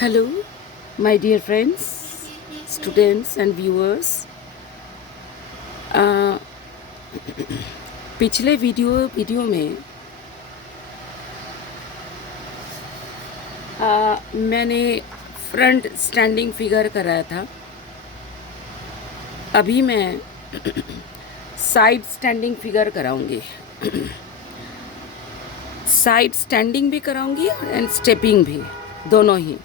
Hello, my dear friends, students and viewers. अ, पिछले video में मैंने फ्रंट स्टैंडिंग फिगर कराया था। अभी मैं साइड स्टैंडिंग फिगर कराऊंगी। साइड स्टैंडिंग भी कराऊंगी एंड स्टेपिंग भी, दोनों ही।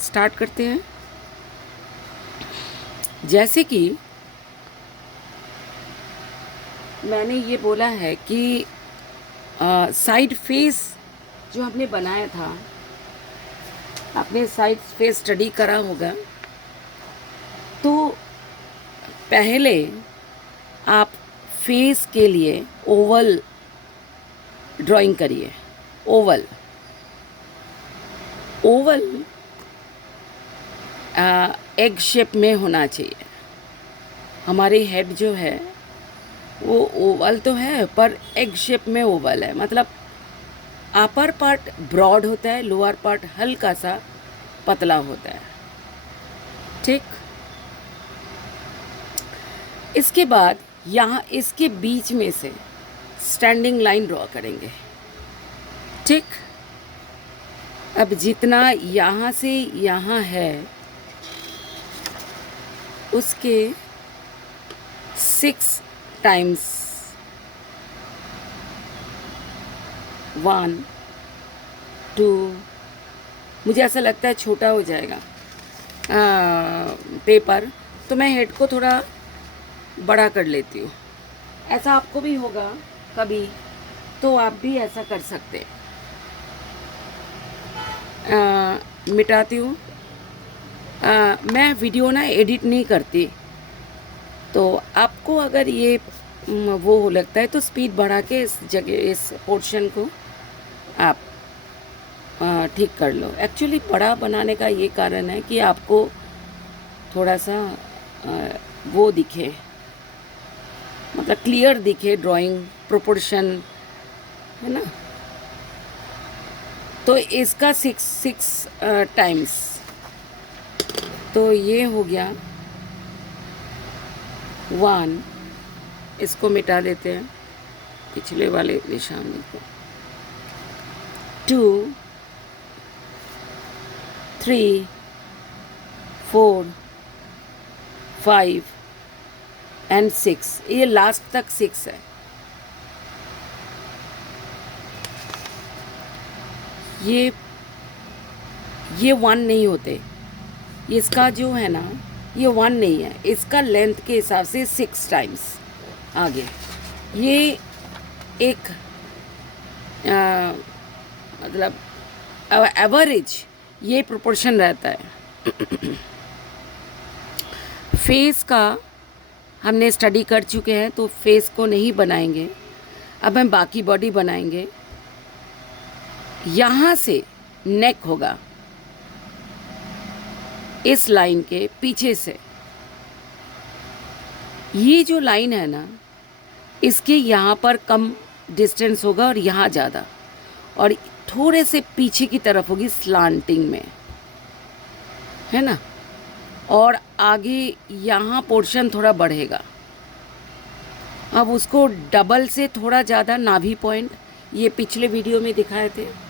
स्टार्ट करते हैं। जैसे कि मैंने ये बोला है कि साइड फेस जो हमने बनाया था, आपने साइड फेस स्टडी करा होगा, तो पहले आप फेस के लिए ओवल ड्राइंग करिए। ओवल ओवल एग शेप में होना चाहिए। हमारी हेड जो है वो ओवल तो है, पर एग शेप में ओवल है। मतलब अपर पार्ट ब्रॉड होता है, लोअर पार्ट हल्का सा पतला होता है। ठीक। इसके बाद यहाँ इसके बीच में से स्टैंडिंग लाइन ड्रॉ करेंगे। ठीक। अब जितना यहाँ से यहाँ है उसके 6 टाइम्स 1 2, मुझे ऐसा लगता है छोटा हो जाएगा पेपर, तो मैं हेड को थोड़ा बड़ा कर लेती हूँ। ऐसा आपको भी होगा कभी, तो आप भी ऐसा कर सकते हैं। मिटाती हूँ। मैं वीडियो ना एडिट नहीं करती, तो आपको अगर ये वो लगता है तो स्पीड बढ़ा के इस जगह इस पोर्शन को आप ठीक कर लो। एक्चुअली बड़ा बनाने का ये कारण है कि आपको थोड़ा सा वो दिखे, मतलब क्लियर दिखे ड्राइंग, प्रोपोर्शन, है ना। तो इसका 6 टाइम्स, तो ये हो गया 1। इसको मिटा देते हैं, पिछले वाले निशानी को। 2 3 4 5 एंड 6। ये लास्ट तक 6 है। ये 1 नहीं होते। इसका जो है ना, ये 1 नहीं है, इसका लेंथ के हिसाब से 6 टाइम्स आगे। ये एक मतलब एवरेज ये प्रोपोर्शन रहता है। फेस का हमने स्टडी कर चुके हैं, तो फेस को नहीं बनाएंगे। अब हम बाकी बॉडी बनाएंगे। यहाँ से नेक होगा इस लाइन के पीछे से। ये जो लाइन है ना, इसके यहाँ पर कम डिस्टेंस होगा और यहाँ ज़्यादा, और थोड़े से पीछे की तरफ होगी स्लांटिंग में, है ना। और आगे यहाँ पोर्शन थोड़ा बढ़ेगा। अब उसको डबल से थोड़ा ज़्यादा नाभि पॉइंट, ये पिछले वीडियो में दिखाए थे।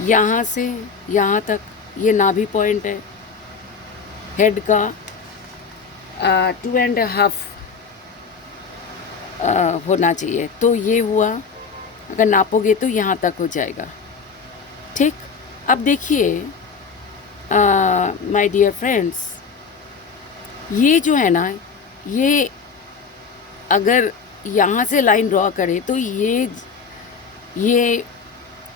यहाँ से यहाँ तक ये नाभि पॉइंट है हेड का। 2.5 होना चाहिए, तो ये हुआ। अगर नापोगे तो यहाँ तक हो जाएगा। ठीक। अब देखिए माय डियर फ्रेंड्स, ये जो है ना, ये अगर यहाँ से लाइन ड्रॉ करें तो ये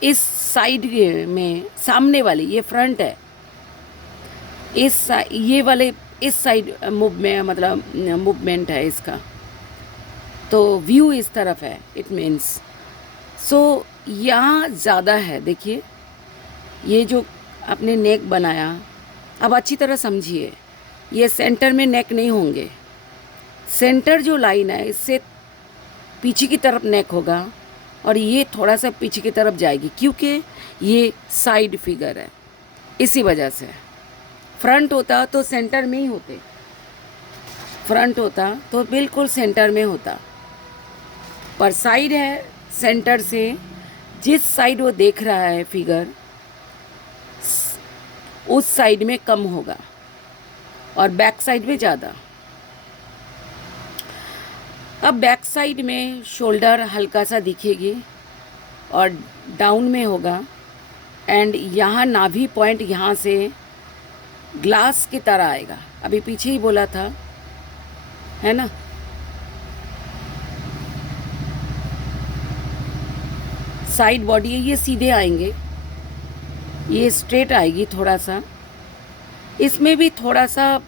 इस साइड में, सामने वाली ये फ्रंट है, ये वाले इस साइड मूवमेंट है इसका, तो व्यू इस तरफ है। इट मीन्स सो यहाँ ज़्यादा है। देखिए ये जो आपने नेक बनाया, अब अच्छी तरह समझिए, ये सेंटर में नेक नहीं होंगे। सेंटर जो लाइन है इससे पीछे की तरफ नेक होगा, और ये थोड़ा सा पीछे की तरफ जाएगी, क्योंकि ये साइड फिगर है, इसी वजह से। फ्रंट होता तो सेंटर में ही होते, फ्रंट होता तो बिल्कुल सेंटर में होता, पर साइड है, सेंटर से जिस साइड वो देख रहा है फिगर, उस साइड में कम होगा और बैक साइड में ज़्यादा। अब बैक साइड में शोल्डर हल्का सा दिखेगी और डाउन में होगा, एंड यहाँ नाभि पॉइंट यहाँ से ग्लास की तरह आएगा। अभी पीछे ही बोला था, है ना। साइड बॉडी है, ये सीधे आएंगे, ये स्ट्रेट आएगी थोड़ा सा। इसमें भी थोड़ा सा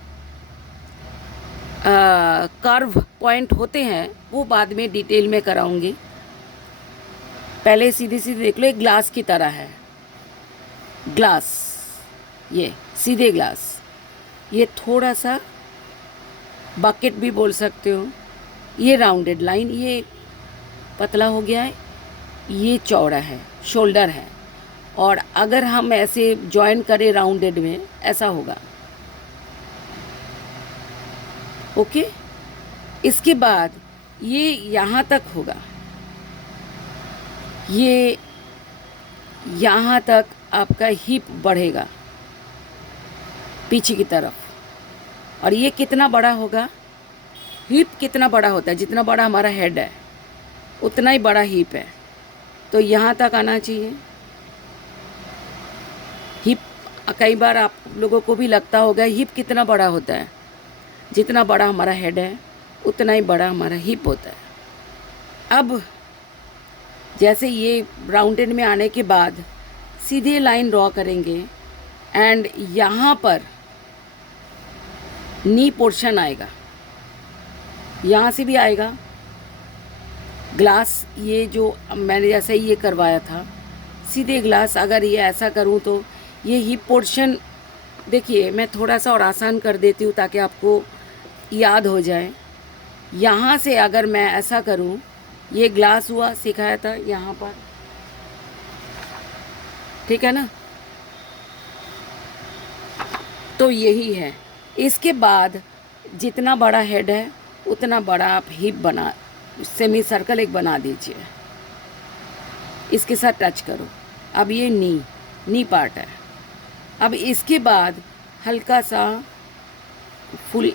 कर्व पॉइंट होते हैं, वो बाद में डिटेल में कराऊंगी। पहले सीधे सीधे देख लो, एक ग्लास की तरह है, ग्लास, ये सीधे ग्लास। ये थोड़ा सा बकेट भी बोल सकते हो। ये राउंडेड लाइन, ये पतला हो गया है, ये चौड़ा है, शोल्डर है। और अगर हम ऐसे जॉइन करें राउंडेड में, ऐसा होगा। ओके, इसके बाद ये यहाँ तक होगा, ये यहाँ तक आपका हिप बढ़ेगा पीछे की तरफ। और ये कितना बड़ा होगा, हिप कितना बड़ा होता है, जितना बड़ा हमारा हेड है उतना ही बड़ा हिप है, तो यहाँ तक आना चाहिए हिप। कई बार आप लोगों को भी लगता होगा हिप कितना बड़ा होता है, जितना बड़ा हमारा हेड है उतना ही बड़ा हमारा हिप होता है। अब जैसे ये राउंडेड में आने के बाद सीधे लाइन ड्रॉ करेंगे, एंड यहाँ पर नी पोर्शन आएगा, यहाँ से भी आएगा ग्लास। ये जो मैंने जैसे ये करवाया था सीधे ग्लास, अगर ये ऐसा करूँ तो ये हिप पोर्शन, देखिए मैं थोड़ा सा और आसान कर देती हूँ ताकि आपको याद हो जाए। यहाँ से अगर मैं ऐसा करूँ, ये ग्लास हुआ, सिखाया था यहाँ पर, ठीक है ना, तो यही है। इसके बाद जितना बड़ा हेड है उतना बड़ा आप हिप बना, सेमी सर्कल एक बना दीजिए, इसके साथ टच करो। अब ये नी पार्ट है। अब इसके बाद हल्का सा फुल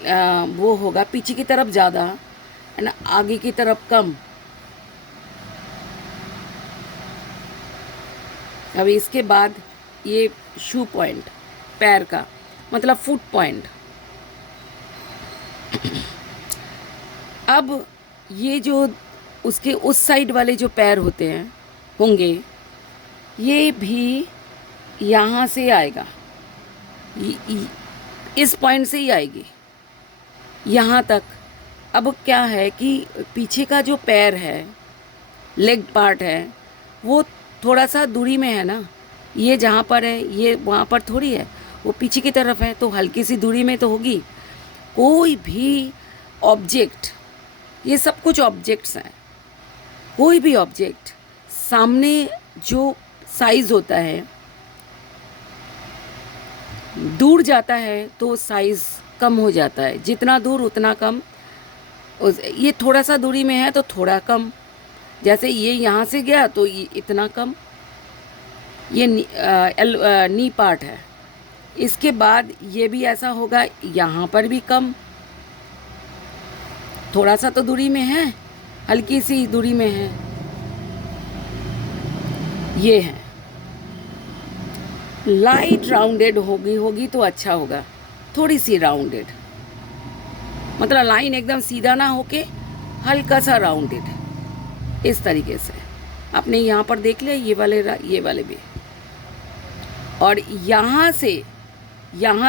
वो होगा, पीछे की तरफ ज़्यादा है ना, आगे की तरफ कम। अब इसके बाद ये शू पॉइंट, पैर का मतलब फुट पॉइंट। अब ये जो उसके उस साइड वाले जो पैर होते हैं होंगे, ये भी यहाँ से आएगा, इस पॉइंट से ही आएगी यहाँ तक। अब क्या है कि पीछे का जो पैर है, लेग पार्ट है, वो थोड़ा सा दूरी में है ना, ये जहाँ पर है ये वहाँ पर थोड़ी है, वो पीछे की तरफ है, तो हल्की सी दूरी में तो होगी। कोई भी ऑब्जेक्ट, ये सब कुछ ऑब्जेक्ट्स हैं, कोई भी ऑब्जेक्ट सामने जो साइज़ होता है, दूर जाता है तो साइज़ कम हो जाता है, जितना दूर उतना कम। ये थोड़ा सा दूरी में है तो थोड़ा कम, जैसे ये यहाँ से गया तो ये इतना कम। ये नी पार्ट है। इसके बाद ये भी ऐसा होगा, यहाँ पर भी कम, थोड़ा सा तो दूरी में है, हल्की सी दूरी में है, ये है। लाइट राउंडेड होगी तो अच्छा होगा, थोड़ी सी राउंडेड, मतलब लाइन एकदम सीधा ना होके हल्का सा राउंडेड, इस तरीके से। आपने यहाँ पर देख लिया, ये वाले भी। और यहाँ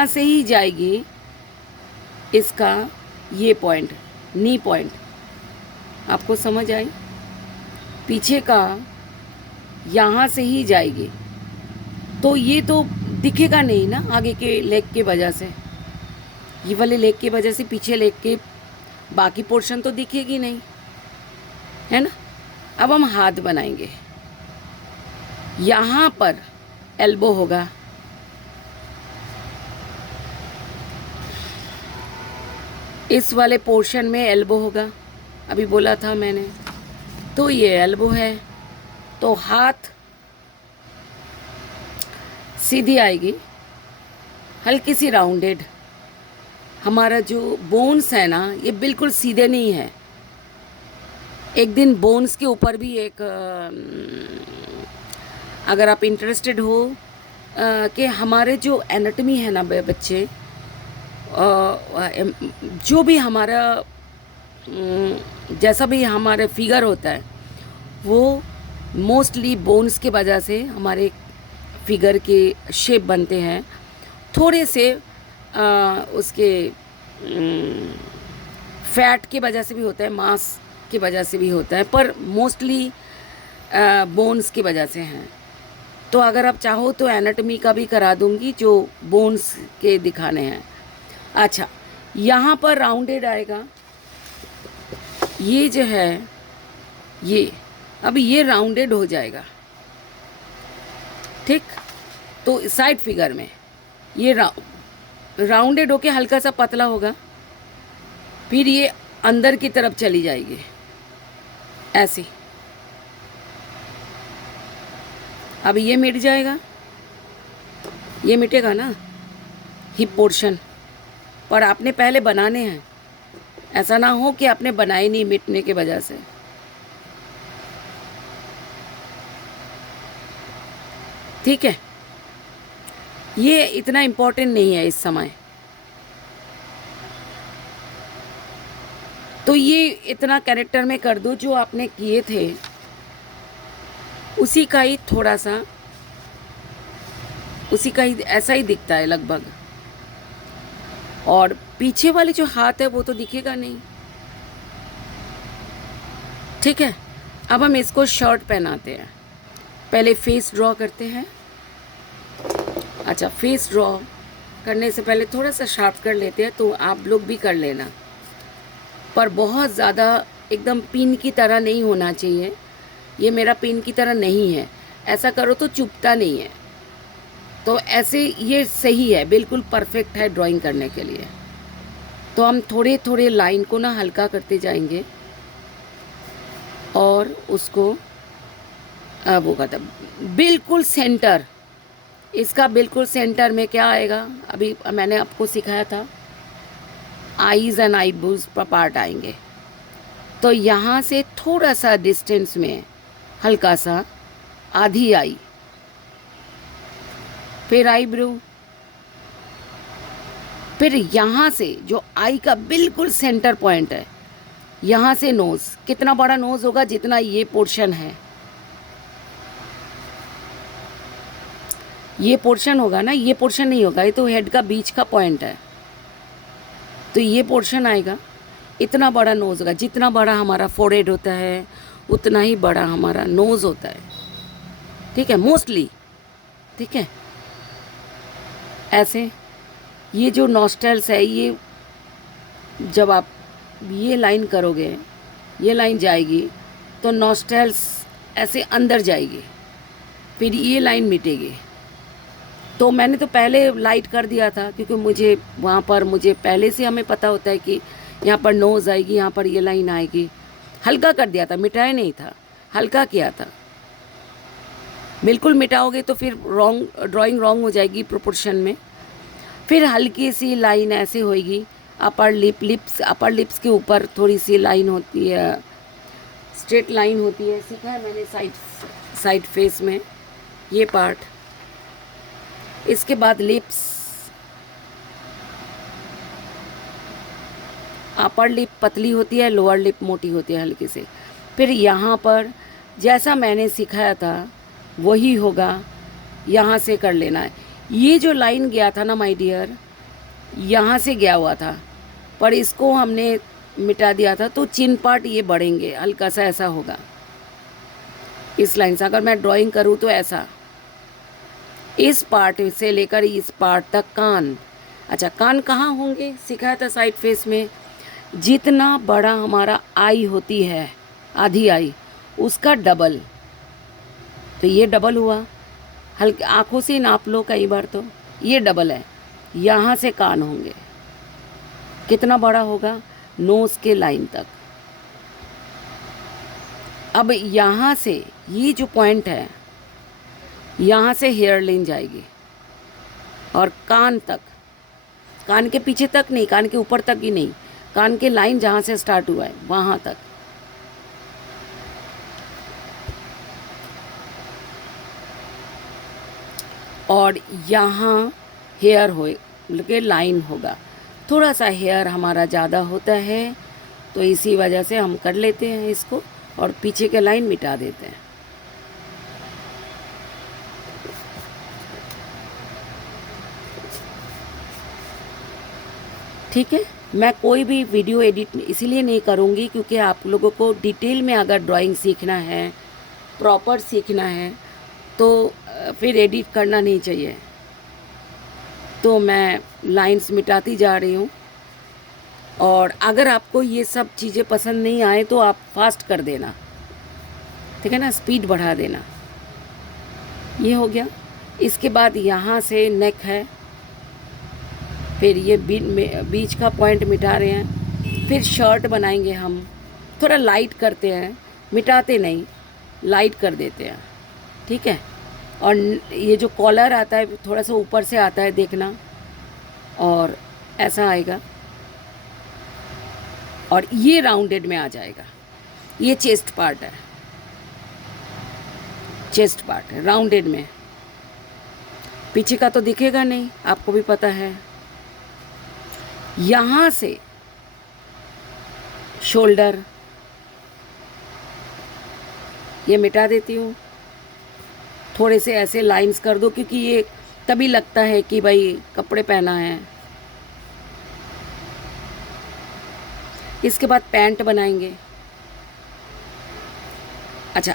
से ही जाएगी इसका ये पॉइंट, नी पॉइंट। आपको समझ आई? पीछे का यहाँ से ही जाएगी, तो ये तो दिखेगा नहीं ना आगे के लेग के वजह से, ये वाले लेग की वजह से पीछे लेग के बाकी पोर्शन तो दिखेगी नहीं, है ना। अब हम हाथ बनाएंगे। यहाँ पर एल्बो होगा, इस वाले पोर्शन में एल्बो होगा, अभी बोला था मैंने। तो ये एल्बो है, तो हाथ सीधी आएगी, हल्की सी राउंडेड। हमारा जो बोन्स है ना, ये बिल्कुल सीधे नहीं है। एक दिन बोन्स के ऊपर भी एक अगर आप इंटरेस्टेड हो कि हमारे जो एनाटमी है ना बच्चे, जो भी हमारा जैसा भी हमारे फिगर होता है, वो मोस्टली बोन्स के वजह से हमारे फिगर के शेप बनते हैं। थोड़े से उसके फैट की वजह से भी होता है, मांस की वजह से भी होता है, पर मोस्टली बोन्स की वजह से हैं। तो अगर आप चाहो तो एनाटमी का भी करा दूंगी जो बोन्स के दिखाने हैं। अच्छा, यहाँ पर राउंडेड आएगा, ये जो है ये, अभी ये राउंडेड हो जाएगा, ठीक। तो साइड फिगर में ये राउंडेड होके हल्का सा पतला होगा, फिर ये अंदर की तरफ चली जाएगी ऐसी। अब ये मिट जाएगा, ये मिटेगा ना हिप पोर्शन, पर आपने पहले बनाने हैं, ऐसा ना हो कि आपने बनाए नहीं मिटने के वजह से। ठीक है, ये इतना इम्पोर्टेंट नहीं है इस समय। तो ये इतना कैरेक्टर में कर दो, जो आपने किए थे उसी का ही थोड़ा सा, उसी का ही ऐसा ही दिखता है लगभग। और पीछे वाली जो हाथ है वो तो दिखेगा नहीं, ठीक है। अब हम इसको शर्ट पहनाते हैं। पहले फेस ड्रॉ करते हैं। अच्छा, फेस ड्रॉ करने से पहले थोड़ा सा शार्प कर लेते हैं, तो आप लोग भी कर लेना, पर बहुत ज़्यादा एकदम पिन की तरह नहीं होना चाहिए। ये मेरा पिन की तरह नहीं है, ऐसा करो तो चुभता नहीं है। तो ऐसे ये सही है, बिल्कुल परफेक्ट है ड्राइंग करने के लिए। तो हम थोड़े थोड़े लाइन को ना हल्का करते जाएंगे और उसको वो करता बिल्कुल सेंटर, इसका बिल्कुल सेंटर में क्या आएगा, अभी मैंने आपको सिखाया था, आईज एंड आईब्रोज पर पार्ट आएंगे। तो यहाँ से थोड़ा सा डिस्टेंस में हल्का सा आधी आई, फिर आईब्रो, फिर यहाँ से जो आई का बिल्कुल सेंटर पॉइंट है, यहाँ से नोज़, कितना बड़ा नोज़ होगा जितना ये पोर्शन है, ये पोर्शन होगा ना, ये पोर्शन नहीं होगा, ये तो हेड का बीच का पॉइंट है। तो ये पोर्शन आएगा, इतना बड़ा नोज़ होगा। जितना बड़ा हमारा फोरहेड होता है उतना ही बड़ा हमारा नोज़ होता है, ठीक है, मोस्टली, ठीक है। ऐसे ये जो नॉस्ट्रल्स है, ये जब आप ये लाइन करोगे, ये लाइन जाएगी तो नॉस्ट्रल्स ऐसे अंदर जाएगी, फिर ये लाइन मिटेगी। तो मैंने तो पहले लाइट कर दिया था, क्योंकि मुझे वहाँ पर, मुझे पहले से हमें पता होता है कि यहाँ पर नोज़ आएगी, यहाँ पर ये लाइन आएगी। हल्का कर दिया था, मिटाया नहीं था, हल्का किया था। बिल्कुल मिटाओगे तो फिर ड्राइंग रॉन्ग हो जाएगी प्रोपोर्शन में। फिर हल्की सी लाइन ऐसे होएगी, अपर लिप्स के ऊपर थोड़ी सी लाइन होती है, स्ट्रेट लाइन होती है, सीखा है मैंने साइड फेस में ये पार्ट। इसके बाद लिप्स, अपर लिप पतली होती है, लोअर लिप मोटी होती है हल्की से। फिर यहाँ पर जैसा मैंने सिखाया था वही होगा, यहाँ से कर लेना है। ये जो लाइन गया था ना माय डियर, यहाँ से गया हुआ था, पर इसको हमने मिटा दिया था, तो चिन पार्ट ये बढ़ेंगे, हल्का सा ऐसा होगा इस लाइन से। अगर मैं ड्राइंग करूँ तो ऐसा, इस पार्ट से लेकर इस पार्ट तक कान। अच्छा, कान कहाँ होंगे सिखाया था साइड फेस में, जितना बड़ा हमारा आई होती है, आधी आई, उसका डबल। तो ये डबल हुआ, हल्के आँखों से नाप लो कई बार, तो ये डबल है। यहाँ से कान होंगे, कितना बड़ा होगा, नोज़ के लाइन तक। अब यहाँ से ये जो पॉइंट है, यहाँ से हेयर लाइन जाएगी और कान तक, कान के पीछे तक नहीं, कान के ऊपर तक ही नहीं, कान के लाइन जहाँ से स्टार्ट हुआ है वहाँ तक। और यहाँ हेयर हो के लाइन होगा। थोड़ा सा हेयर हमारा ज़्यादा होता है, तो इसी वजह से हम कर लेते हैं इसको और पीछे के लाइन मिटा देते हैं। ठीक है, मैं कोई भी वीडियो एडिट इसीलिए नहीं करूँगी क्योंकि आप लोगों को डिटेल में अगर ड्राइंग सीखना है, प्रॉपर सीखना है, तो फिर एडिट करना नहीं चाहिए। तो मैं लाइंस मिटाती जा रही हूँ। और अगर आपको ये सब चीज़ें पसंद नहीं आए तो आप फास्ट कर देना, ठीक है ना, स्पीड बढ़ा देना। ये हो गया। इसके बाद यहाँ से नेक है, फिर ये बीच का पॉइंट मिटा रहे हैं। फिर शर्ट बनाएंगे हम, थोड़ा लाइट करते हैं, मिटाते नहीं, लाइट कर देते हैं, ठीक है। और ये जो कॉलर आता है थोड़ा सा ऊपर से आता है, देखना, और ऐसा आएगा और ये राउंडेड में आ जाएगा। ये चेस्ट पार्ट है, चेस्ट पार्ट है राउंडेड में। पीछे का तो दिखेगा नहीं, आपको भी पता है। यहाँ से शोल्डर ये मिटा देती हूँ। थोड़े से ऐसे लाइंस कर दो क्योंकि ये तभी लगता है कि भाई कपड़े पहना है। इसके बाद पैंट बनाएंगे। अच्छा,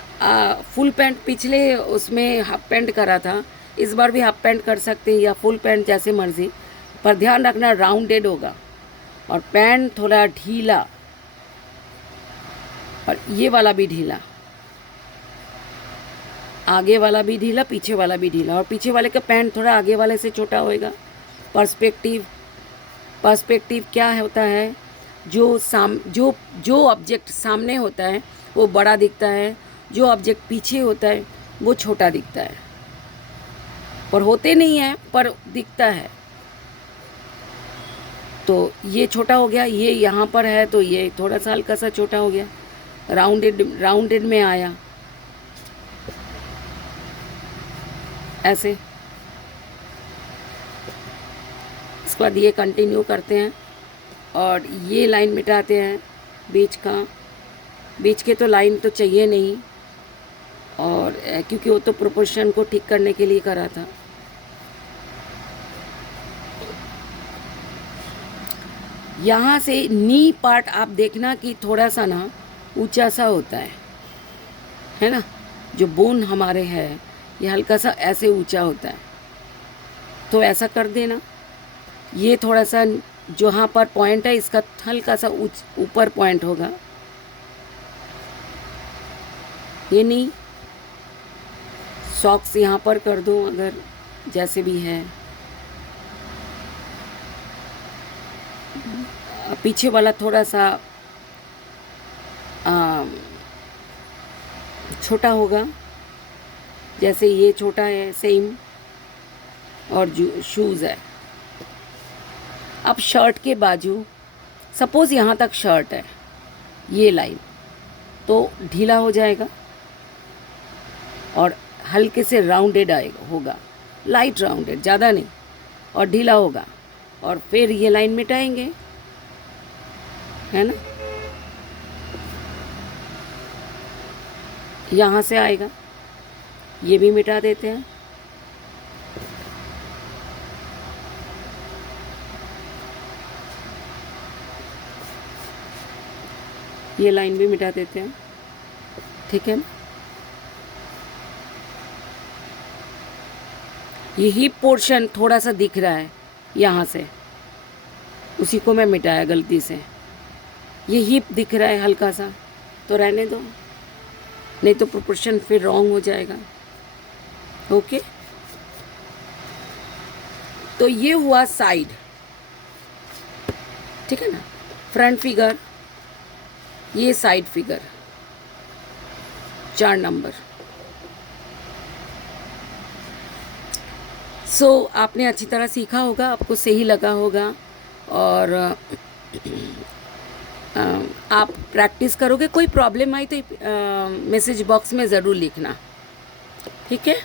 फुल पैंट पिछले उसमें हाफ पैंट करा था, इस बार भी हाफ पैंट कर सकते हैं या फुल पैंट, जैसे मर्जी, पर ध्यान रखना राउंडेड होगा और पैंट थोड़ा ढीला, और ये वाला भी ढीला, आगे वाला भी ढीला, पीछे वाला भी ढीला, और पीछे वाले का पैंट थोड़ा आगे वाले से छोटा होएगा। पर्सपेक्टिव क्या होता है, जो ऑब्जेक्ट सामने होता है वो बड़ा दिखता है, जो ऑब्जेक्ट पीछे होता है वो छोटा दिखता है, पर होते नहीं है, पर दिखता है। तो ये छोटा हो गया, ये यहाँ पर है तो ये थोड़ा सा हल्का सा छोटा हो गया, राउंडेड में आया ऐसे। इसके बाद ये कंटिन्यू करते हैं और ये लाइन मिटाते हैं बीच के तो लाइन तो चाहिए नहीं, और क्योंकि वो तो प्रोपोर्शन को ठीक करने के लिए करा था। यहाँ से नी पार्ट आप देखना कि थोड़ा सा ना ऊंचा सा होता है ना, जो बोन हमारे है ये हल्का सा ऐसे ऊंचा होता है, तो ऐसा कर देना। ये थोड़ा सा जहाँ पर पॉइंट है इसका हल्का सा ऊपर पॉइंट होगा, ये नहीं। सॉक्स यहाँ पर कर दो अगर जैसे भी है। पीछे वाला थोड़ा सा छोटा होगा, जैसे ये छोटा है सेम, और जो शूज़ है। अब शर्ट के बाजू, सपोज़ यहाँ तक शर्ट है, ये लाइन तो ढीला हो जाएगा और हल्के से राउंडेड होगा, लाइट राउंडेड, ज़्यादा नहीं, और ढीला होगा, और फिर ये लाइन मिटाएंगे, है ना। यहाँ से आएगा, ये भी मिटा देते हैं। ये लाइन भी मिटा देते हैं, ठीक है ना। ये हिप पोर्शन थोड़ा सा दिख रहा है यहाँ से, उसी को मैं मिटाया गलती से। ये हिप दिख रहा है हल्का सा, तो रहने दो। नहीं तो प्रोपोर्शन फिर रॉन्ग हो जाएगा। ओके, तो ये हुआ साइड, ठीक है ना, फ्रंट फिगर, ये साइड फिगर, 4 नंबर। सो आपने अच्छी तरह सीखा होगा, आपको सही लगा होगा, और आप प्रैक्टिस करोगे। कोई प्रॉब्लम आई तो मैसेज बॉक्स में ज़रूर लिखना, ठीक है।